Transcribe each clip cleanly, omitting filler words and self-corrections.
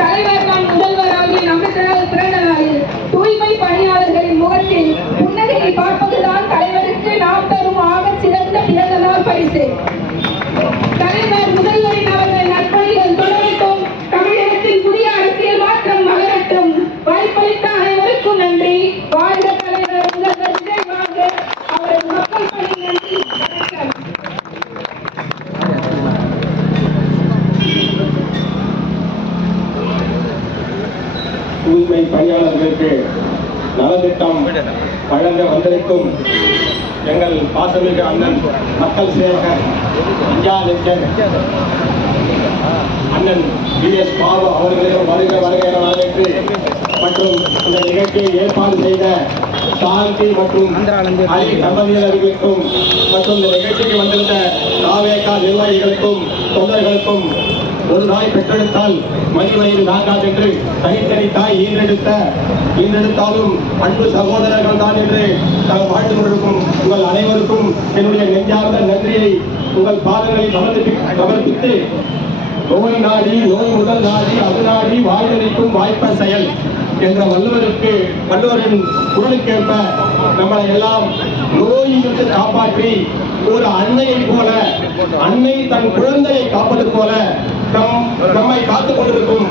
தலைவர் தான் முதல்வராகிய நம்பிக்கையால் பிறந்த நாளில் தூய்மை பணியாளர்களின் முகத்தில் புன்னகையை பார்ப்பதுதான் தலைவருக்கு நாம் தரும் ஆக சிறந்த பிறந்த நாள் பரிசு. தலைவர் முதல்வரின் அவர்கள் நற்பணிகள் தொடரட்டும். தமிழகத்தில் புதிய அரசியல் மாற்றம் மலரட்டும். வாய்ப்பளித்த அனைவருக்கும் நன்றி. வாழ்க தலைவர் முதல்வர் விஜய் வாழ்க. அவரது மக்கள் பணி நன்றி. தூய்மை பணியாளர்களுக்கு நலத்திட்டம் வழங்க வந்திருக்கும் எங்கள் பாசமிகு அண்ணன் மக்கள் சேவகர் அண்ணன் பிஎஸ் பாபு அவர்களையும் வருக வருக என வரவேற்று மற்றும் இந்த நிகழ்ச்சியை ஏற்பாடு செய்த சாந்தி மற்றும் அலி தம்பதியினர்களுக்கும் மற்றும் இந்த நிகழ்ச்சிக்கு வந்திருந்த தாவேகா நிர்வாகிகளுக்கும் தொண்டர்களுக்கும் ஒரு நாய் பெற்றெடுத்தால் மணி வயது நான்காது என்று தனித்தனி தாய் ஈன்றெடுத்தாலும் அன்பு சகோதரர்கள் தான் என்று நாங்கள் வாழ்ந்து கொண்டிருக்கும் உங்கள் அனைவருக்கும் என்னுடைய நெஞ்சார்ந்த நன்றியை உங்கள் பாதங்களை சமர்ப்பித்து நோய் நாடி நோய் முதல் நாடி அது நாடி வாழ்வதற்கும் வாய்ப்ப செயல் என்ற வள்ளுவரின் குரலுக்கேற்ப நம்மளை எல்லாம் நோயிலிருந்து காப்பாற்றி ஒரு அன்னையை போல அன்னை தன் குழந்தையை காப்பது போல நம்மை காத்துக் கொண்டிருக்கும்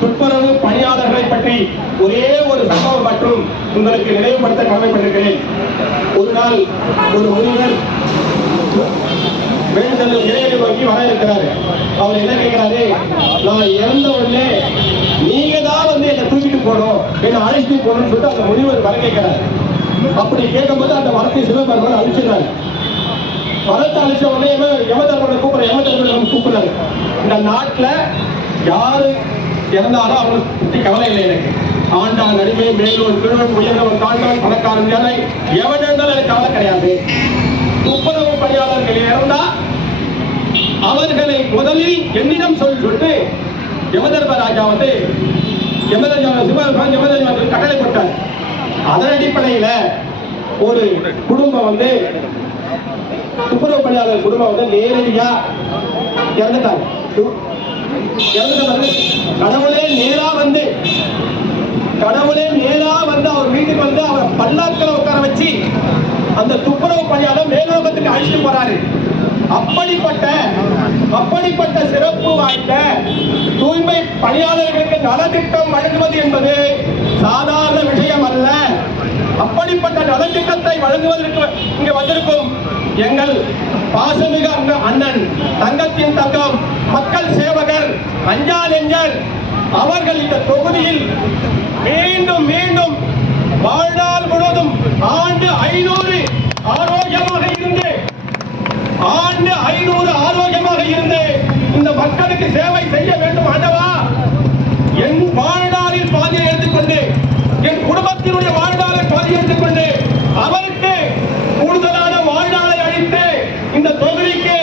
துப்புரவு பணியாளர்களை பற்றி ஒரே ஒரு சம்பவம் மற்றும் உங்களுக்கு நினைவுபடுத்த கடமைப்பட்டிருக்கிறேன். ஒரு நாள் ஒரு முனிவர் வேண்டுதல் இறைவனை நோக்கி வர இருக்கிறாரு. அவர் என்ன கேட்கிறாரு, நான் இறந்த உடனே நீங்க தான் வந்து என்னை தூக்கிட்டு போகணும், என்னை அழைச்சிட்டு போகணும்னு சொல்லிட்டு அந்த முனிவர் வர கேட்கிறாரு. அப்படி கேட்கும்போது அந்த வரத்தை சிவபெருமான் அழிச்சிடுறாரு. வரத்தை அழிச்ச உடனே யமதர்மனை கூப்பிடுறாரு. இந்த நாட்டுல யாரு இறந்தாலும் அவங்களுக்கு பற்றி கவலை இல்லை. எனக்கு ஆண்டான் அடிமை மேலூர் திருவன் உயர்ந்தவன் தாண்டான் பணக்காரன் ஏழை எவன் இருந்தாலும் எனக்கு கவலை கிடையாது. துப்புரவு பணியாளர்கள் இறந்தா அவர்களை முதலில் என்னிடம் சொல்லிட்டு யமதர்ம ராஜா வந்து சிவபெருமான் கட்டளை போட்டார். அதன் அடிப்படையில ஒரு குடும்பம் வந்து துப்புரவு பணியாளர் குடும்பம் வந்து நேரடியா இறந்துட்டாங்க. கடவுளே நேரா வந்து அவர் வீட்டுக்கு வந்து அவரை பல்லாக்களை உட்கார வச்சு அந்த துப்புரவு பணியாளர் மேலோகத்துக்கு அழைச்சிட்டு போறாரு. அப்படிப்பட்ட சிறப்பு வாய்ந்த தூய்மை பணியாளர்களுக்கு நலத்திட்டம் வழங்குவது என்பது சாதாரண விஷயம் அல்ல. அப்படிப்பட்ட நலத்திட்டத்தை வழங்குவதற்கு இங்கு வந்திருக்கும் எங்கள் பாசமிகு அண்ணன் தங்கத்தின் தங்கம் மக்கள் சேவகர் அஞ்சா நெஞ்சர் அவர்கள் இந்த தொகுதியில் மீண்டும் மீண்டும் வாழ்நாள் முழுவதும் ஆண்டு 500 ஆரோக்கியமாக இருந்து இந்த மக்களுக்கு சேவை செய்ய வேண்டும். ஆண்டவா, என் வாழ்நாளில் பாதியை எடுத்துக்கொண்டு என் குடும்பத்தினுடைய வாழ்நாளை பாதியை எடுத்துக்கொண்டு அவருக்கு கூடுதலான வாழ்நாளை அளித்து இந்த தொகுதிக்கு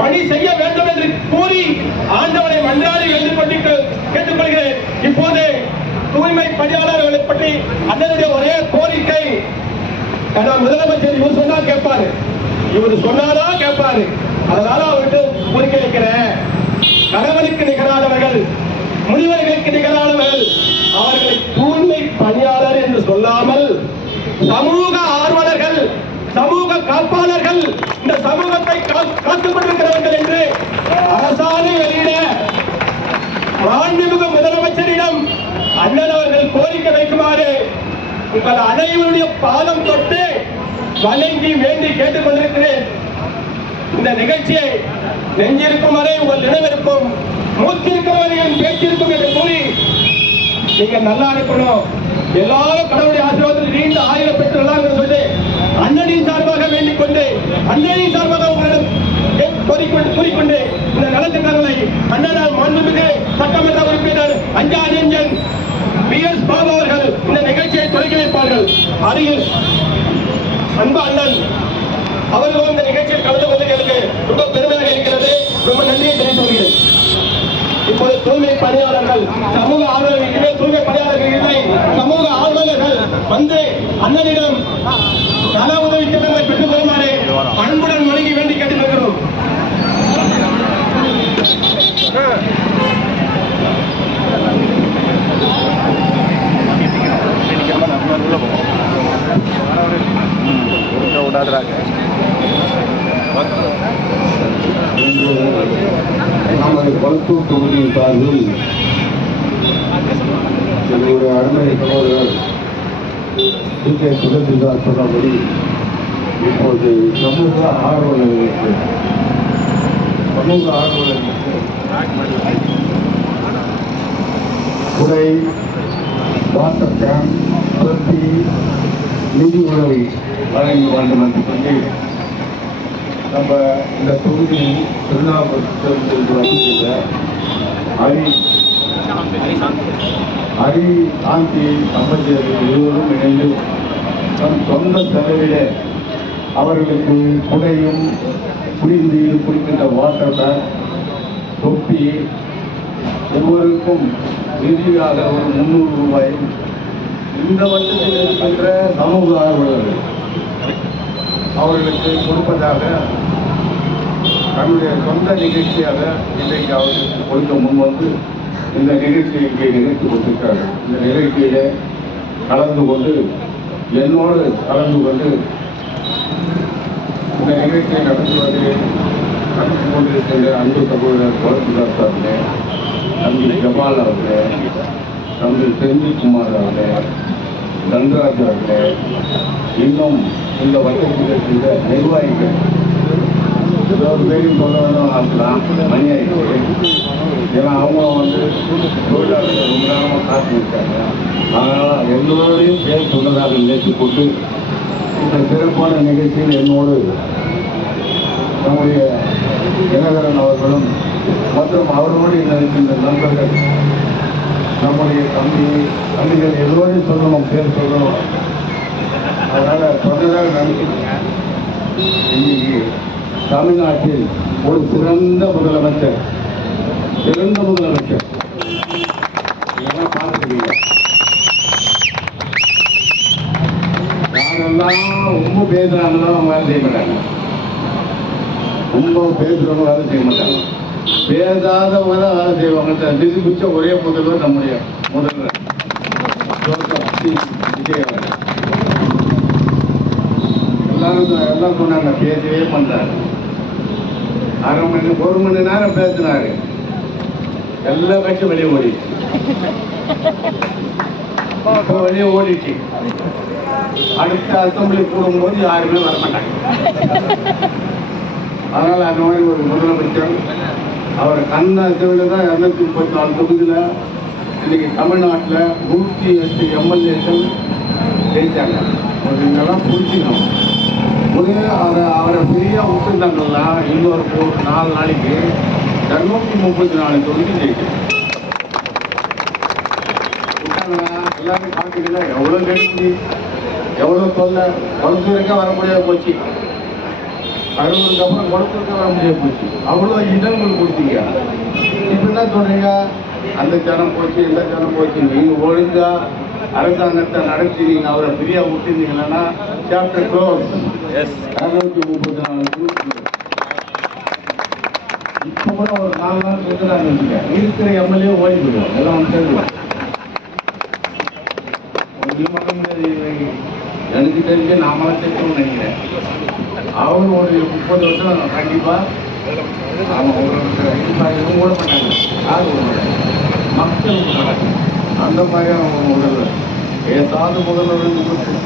பணி செய்ய வேண்டும் என்று கூறி ஆண்டவனை மன்றாடி கேட்டுக்கொள்கிறேன். இப்போது தூய்மை பணியாளர்களை பற்றி அண்ணனுடைய ஒரே கோரிக்கை, முதலமைச்சர் இவர் சொன்னா கேட்பாரு, இவர் சொன்னாதான் கேட்பாரு. அதனால அவர்கிட்ட கோரிக்கை வைக்கிறேன். கணவனுக்கு நிகரானவர்கள், முனிவர்களுக்கு நிகரானவர்கள், அவர்களை தூய்மை பணியாளர் என்று சொல்லாமல் சமூக ஆர்வலர்கள், சமூக காப்பாளர்கள், இந்த சமூகத்தை காத்துக் கொண்டிருக்கிறவர்கள் என்று அரசாணை வெளியிட மாண்புமிகு முதலமைச்சரிடம் அண்ணன் அவர்கள் கோரிக்கை வைக்குமாறு உங்கள் அனைவருடைய பாதம் தொட்டு வணங்கி வேண்டி கேட்டுக் கொண்டிருக்கிறேன். இந்த நிகழ்ச்சியை நெஞ்சிருக்கும் வரை உங்கள் நினைவிருக்கும், மூச்சிருக்கும் வரை என் பேச்சிருக்கும் என்று கூறி நீங்க நல்லா இருக்கணும், எல்லாரும் கடவுளுடைய ஆசீர்வாதத்தில் நீண்ட ஆயிரம் பெற்று நல்லா சொல்லி அண்ணனின் சார்பாக வேண்டிக் கொண்டு அண்ணனின் சார்பாக உங்களிடம் கூறிக்கொண்டு இந்த நலத்திட்டங்களை அண்ணனால் மாண்புமிகு சட்டமன்ற உறுப்பினர் அஞ்சா நெஞ்சன் பிஎஸ் பாபு அவர்கள் இந்த நிகழ்ச்சியை தொடங்கி வைப்பார்கள். அருகில் அன்பு அண்ணன் அவர்களும் இந்த நிகழ்ச்சியில் கலந்து கொண்டு எனக்கு ரொம்ப பெருமையாக இருக்கிறது. ரொம்ப நன்றியை தெரிவித்துக் கொள்கிறேன். இப்போது தூய்மை பணியாளர்கள், சமூக ஆர்வலர்கள், தூய்மை பணியாளர்கள் இல்லை, சமூக ஆர்வலர்கள் வந்து அண்ணனிடம் நல உதவி திட்டங்களை பெற்றுக் கொள்ளுமாறு அன்புடன் வழங்கி வேண்டி கேட்டுக் கொள்கிறோம். கொளத்தூர் தொகுதியின் சார்பில் என்னுடைய அருமை சகோதரர் கே சுதந்திரதாஸ் சொன்னபடி இப்போது சமூக ஆர்வலர்களுக்கு குடை, வாட்டர் கேன், தொட்டி, நிதி உதவி வழங்கி வேண்டும் என்று சொல்லி நம்ம இந்த தொகுதியில் திருநாவுக்கரசருக்கு வகிக்கின்ற ஹரி சாந்தி தம்பதியர்கள் இருவரும் இணைந்து தன் சொந்த செலவிலே அவர்களுக்கு குடையும் குடிநீர் குடிக்கின்ற வாட்டர் பேக், தொப்பி ஒவ்வொருக்கும் நிதியாக ஒரு 300 ரூபாய் இந்த வருஷத்தில் இருக்கின்ற சமூக ஆர்வலர்கள் அவர்களுக்கு கொடுப்பதாக தன்னுடைய சொந்த நிகழ்ச்சியாக இன்றைக்கு அவர்களுக்கு கொடுக்க முன்வந்து இந்த நிகழ்ச்சியை இங்கே நிகழ்த்தி கொண்டிருக்கிறார்கள். இந்த நிகழ்ச்சியிலே கலந்து கொண்டு என்னோடு கலந்து கொண்டு இந்த நிகழ்ச்சியை நடத்துவதை நடத்தி கொண்டிருக்கின்ற அன்பு சகோதரர் கோலசுதாஸ் அவர்களே, தம்பி ஜபால் அவர்களே, தம்பி செந்தில்குமார் அவர்களே, தன்ராஜ் அவர்களே, இன்னும் இந்த வட்டத்தில் இருக்கின்ற நிர்வாகிகள் ஒரு பேரையும் சொல்ல வேண்டும் ஆகலாம். மணி ஆயிடுச்சு. ஏன்னா அவங்க தொழிலாளர்கள் ரொம்ப நேரமாக காத்திருக்காங்க. அதனால் எல்லோரையும் பேர் சொன்னதாக நினைத்துக் கொண்டு இந்த சிறப்பான நிகழ்ச்சியில் என்னோடு நம்முடைய தினகரன் அவர்களும் மற்றும் அவர்களோடு இருக்கின்ற நண்பர்கள், நம்முடைய தம்பிகள் எல்லோரையும் சொல்லணும், பேர் சொல்லணும். அதனால் சொன்னதாக நினைக்கிறேன். இன்னைக்கு தமிழ்நாட்டில் ஒரு சிறந்த முதலமைச்சர் இதெல்லாம் பார்த்துக்கிறீங்க. யாரெல்லாம் ரொம்ப பேசுறாங்களோ அவங்க வேலை செய்ய மாட்டாங்க. ரொம்ப பேசுறவங்க வேலை செய்ய மாட்டாங்க. பேசாதவங்க தான் வேலை செய்வாங்க. நிரூபிச்ச ஒரே முதல்வர் நம்முடைய முதல்வர் விஜய் அவர்கள். எல்லாம் சொன்னாங்க, பேசவே பண்றாரு. ஒரு மணி நேரம் பேசினாரு. எல்லா கட்சியும் வெளியே ஓடிச்சு. வெளியே ஓடிச்சு. அடுத்த அசம்பிளி கூடும்போது யாருமே வரமாட்டாங்க. அதனால அந்த மாதிரி ஒரு முதலமைச்சர் அவர் கண்ண செவில தான் 234 தொகுதியில் இன்னைக்கு தமிழ்நாட்டில் 108 எம்எல்ஏக்கள் ஜெயிச்சாங்க. இதெல்லாம் புரிஞ்சுக்கணும். அவரை ஃப்ரீயா விட்டுருந்தாங்கன்னா இன்னொரு 4 நாளைக்கு 234 தொகுதி ஜெயிச்சு. எல்லாரும் காட்டுறீங்களா எவ்வளோ நெருங்கி எவ்வளோ தொல்லை. கொளத்தூருக்கே வர முடியாது போச்சு. 60க்கு அப்புறம் கொளத்தூருக்கே வர முடியாது போச்சு. அவ்வளோ இடங்கள் கொடுத்தீங்க. இப்போ என்ன சொல்றீங்க? அந்த ஜனம் போச்சு, இந்த ஜனம் போச்சு. நீங்கள் ஒழுங்கா அரசாங்கத்தை நடத்தி நீங்கள் அவரை ஃப்ரீயா விட்டுருந்தீங்கன்னா சாப்டர் க்ளோஸ். 234 இப்போ கூட ஒரு 4 நாள் இருக்கிறாங்க. இருக்கிற எம்எல்ஏ ஓடி போயிடுவோம். எல்லாம் வந்து சேர்ந்துடும். ஒன்றும் பண்ண முடியாது. எனக்கு தெரிஞ்சு நாமளாம் சேர்க்கணும்னு நினைக்கிறேன். அவர் ஒரு 30 வருஷம் கண்டிப்பாக அவங்க கூட மாட்டாங்க. யார் விட மாட்டாங்க, மக்கள் அந்த மாதிரி அவங்க முதல்வர். ஏதாவது முதல்வர்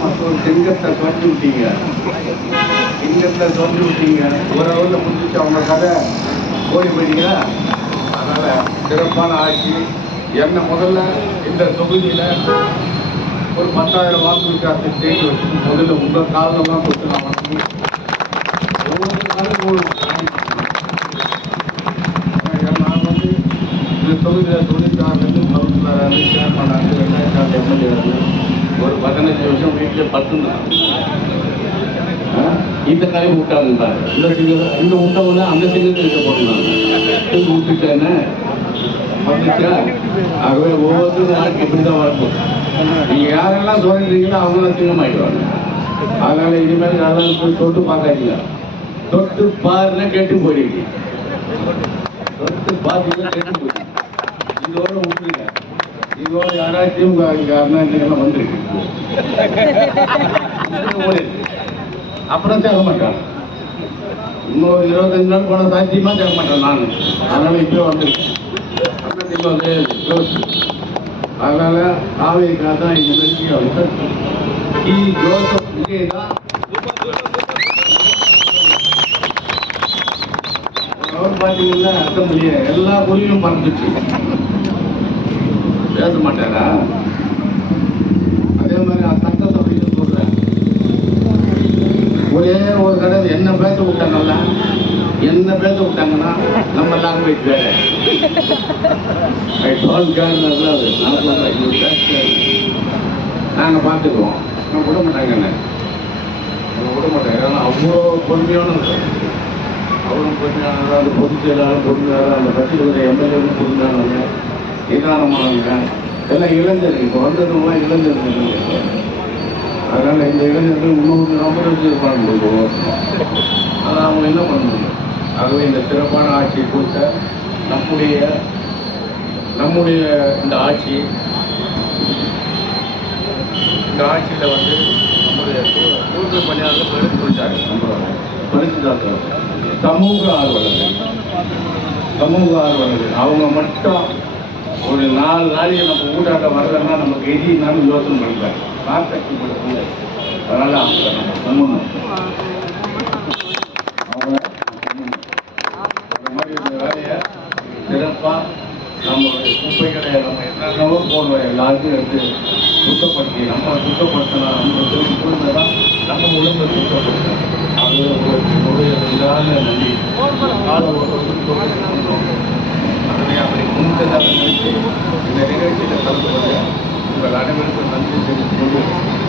மக்கள் சிங்கத்தை தோண்டி விட்டீங்க. ஒரு அவரில் முடிச்சு அவங்க கதை ஓடி போயிட்டீங்களா? அதனால் சிறப்பான ஆட்சி. என்ன முதல்ல இந்த தொகுதியில் ஒரு 10,000 வாக்கு வித்தியாசத்தை தேடி வச்சு முதல்ல உங்கள் காரணமாக கொடுத்து நான் வந்து ஒவ்வொரு நாளும் நான் வந்து இந்த தொகுதியில் 96 கவுன்சிலர் சேர்மன் 2004 எம்எல்ஏ ஒரு 15 வருஷம் வீட்டில் 10 தான். இந்த கலை விட்டாங்க. இந்த விட்டவங்க அந்த சிங்கத்தை இருக்க போட்டுருந்தாங்க. விட்டுட்டேன்னு வந்துச்சா? ஆகவே ஒவ்வொருத்தரும் நாளைக்கு இப்படி தான் வரணும். நீங்கள் யாரெல்லாம் சொல்றீங்களோ அவங்களாம் சிங்கமாயிடுவாங்க. அதனால இனிமேல் யாராவது போய் தொட்டு பார்க்காதீங்க. தொட்டு பாருன்னா கெட்டு போயிடுங்க. தொட்டு பார்த்தீங்கன்னா கெட்டு போயிடுங்க. இதோட விட்டுருங்க. இதோட யாராச்சும் யாருன்னா வந்துருக்கு அப்புறம் தேவை மாட்டாங்க. இன்னொரு 25 நாள் போன சாத்தியமாக கேட்க மாட்டேன் நான். அதனால் இப்போ வந்துருக்கேன். அண்ணன் வந்து யோசிச்சு அதனால் காவேரிக்காக தான் இந்த வெற்றியை வந்து ஜோசப் விஜய் தான் அவர் பார்த்தீங்கன்னா அசம்பிளியை எல்லா பொருளையும் மறந்துச்சு. பேச மாட்டாரா? அதே மாதிரி சட்டசபையில் சொல்றேன், ஒரே ஒரு தடவை என்ன பேச விட்டாங்கல்ல, என்ன பேச விட்டாங்கன்னா நம்ம லாங்குவேஜ் வேற. நாங்கள் பார்த்துக்குவோம். நான் விட மாட்டாங்க, என்ன விட மாட்டாங்க. ஏன்னா அவ்வளோ பொறுமையானது, அவ்வளோ பொறுமையானது. அந்த பொதுச் செயலாளர் பொறுமையாளர், அந்த கட்சிகளுடைய எம்எல்ஏவும் பொறுமையானவங்க, நிதானமானவங்க, எல்லாம் இளைஞர்கள். இப்போ வந்ததுலாம் இளைஞர்கள். அதனால் இந்த இளைஞர்கள் 350 இருப்பாங்க. அதை அவங்க என்ன பண்ண முடியும்? ஆகவே இந்த சிறப்பான ஆட்சியை கொடுத்த நம்முடைய இந்த ஆட்சியில் வந்து நம்முடைய தூய்மை பணியாளர்கள் பரிசு கொடுத்தாங்க. நம்ம பரிசுதார்கள் சமூக ஆர்வலர்கள் அவங்க மட்டும் ஒரு 4 நாளைக்கு நம்ம ஊடாட்ட வரலன்னா நமக்கு எதினாலும் யோசனை பண்ணுறாங்க. கான்டாக்ட் பண்ண. அதனால் அவங்க நம்ம சொல்லணும். அவங்க அந்த மாதிரி இந்த வேலையை சிறப்பாக நம்மளுடைய குப்பைகளை நம்ம என்னென்னவோ போடுவோம் எல்லாத்தையும் எடுத்து சுத்தப்படுத்தி நம்ம சுத்தப்படுத்தலாம். நம்ம தூய்மை தான் நம்ம உடம்பை சுத்தப்படுத்தலாம். அது ஒரு இதான நன்றி. கால அதனை அப்படி முன்னதாக நினைத்து இந்த நிகழ்ச்சியில் கலந்துவது உங்கள் அனைவருக்கும் நன்றி தெரிவித்துக் கொண்டு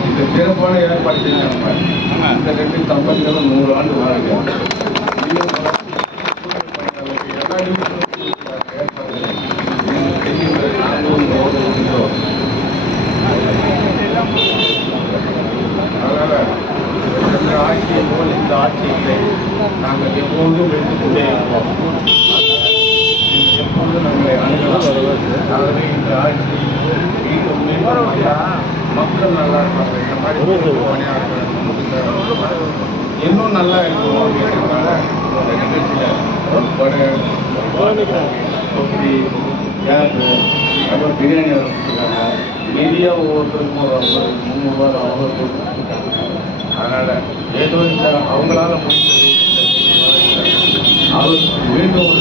இந்த சிறப்பான ஏற்பாடு செஞ்சாங்க. இந்த 2 தம்பதிகளும் 100 ஆண்டு வாழ்க. அதனால் இந்த ஆட்சியை போல் இந்த ஆட்சியை நாங்கள் எப்பொழுதும் எடுத்துக்கொண்டே இருப்போம். எப்பொழுதும் நம்மளை அணுகலாம். ஆகவே இந்த ஆட்சி மக்கள் நல்லா இருப்பாங்க. இந்த மாதிரி பணியாளர்கள் இன்னும் நல்லா இருக்கும் அப்படின்றதுனால இந்த நிகழ்ச்சியில் தொப்பி கேப்பு அப்புறம் பிரியாணி கொடுத்துருக்காங்க. மீதியாக ஒவ்வொருத்தருக்கும் ஒரு 50 300 அவங்க கொடுத்துருக்காங்க. அதனால் ஏதோ இந்த அவங்களால முடிந்தது அவர் மீண்டும்